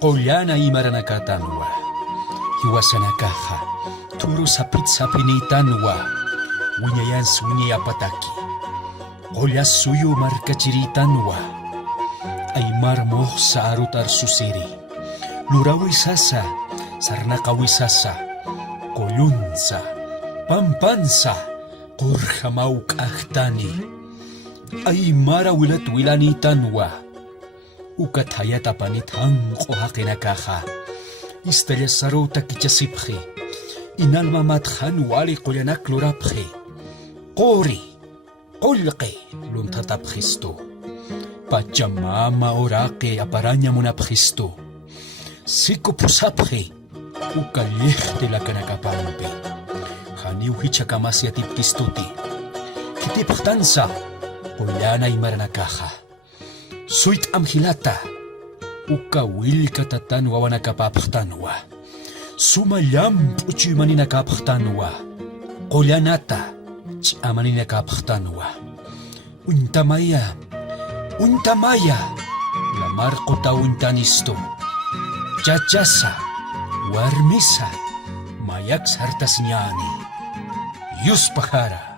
Qollana imaranakatanwa. Hiwasanakaja. Turo sapit-sapinitanwa. Wiñayans wiñayapataki. Qollas suyu markachiritanwa. Aymarmoj sa arutar susiri. Lurawisasa, sarnakawisasa. Kollunsa, pampansa, qurjamauk'aqtani. Aymara wilat wilanitanwa. Ukatayatapanit hanq'o haqinakaja. Istallasaruta kichasipji. Inalmamatjan wali qollanak lurapji. Qori, qolqi luntatapjisto. Pachamama oraqi aparaña munapjisto. Sikupusapji. Ukallejte la kanakapampi. Haniu hichakamasi atipkistuti. Kitipjtansa. Qollana imaranakaja. Suit amhilata. Uka wilka tatanwa wanakapapjtanwa. Suma llampu chuymaninakapjtanwa. Qollanata ch'amaninakapjtanwa. Untamaya. Untamaya. La marqota untanisto. Chachasa. Warmisa. Mayak sartasñani. Yuspajara.